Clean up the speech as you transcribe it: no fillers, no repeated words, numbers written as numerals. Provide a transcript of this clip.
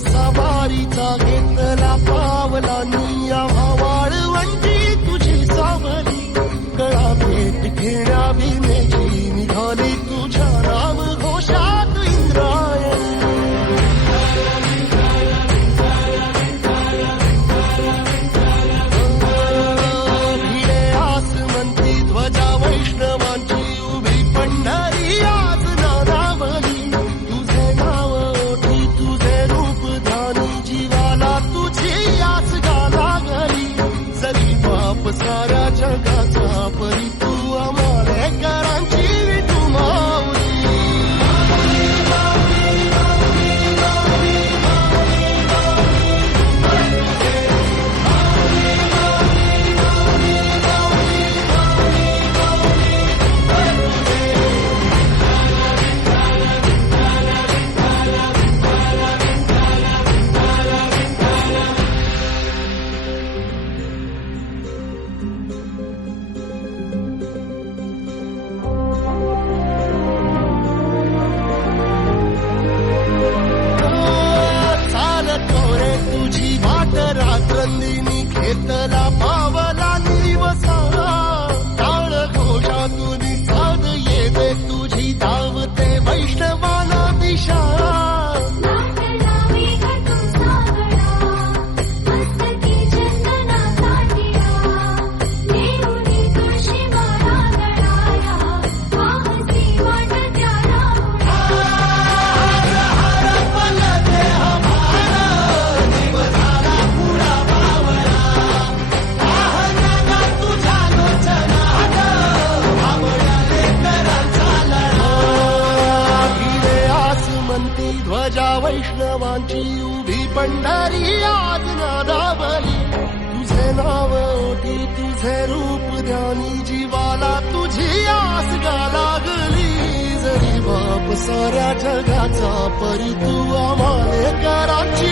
सवारीचा घेतला पावला निया वाळवंटी तुझी सावली कळा भेट घेण्या भीमेची निघाली तुझ्या नाम घोषात इंद्रायणी भिडे आसमंती ध्वजा वैष्णवांची उभी पंढरी आज नादावली तुझे नाव ओठी तुझे रूप जीवाला तुझी आस गाला गली जरी बाप साऱ्या जगाचा परी तू आमालेकरांची विठू माऊली रात्रंदिनी घेतला पावला निवसा टाळ घोषातून साध येते तुझी धावते वैष्णवाला दिशा ध्वजा वैष्णवांची उभी पंढरी आज नादावली तुझे नाव ओठी तुझे रूप ध्यानी जीवाला तुझी आस गा लागली जरी बाप साऱ्या जगाचा परी तू आमालेकरांची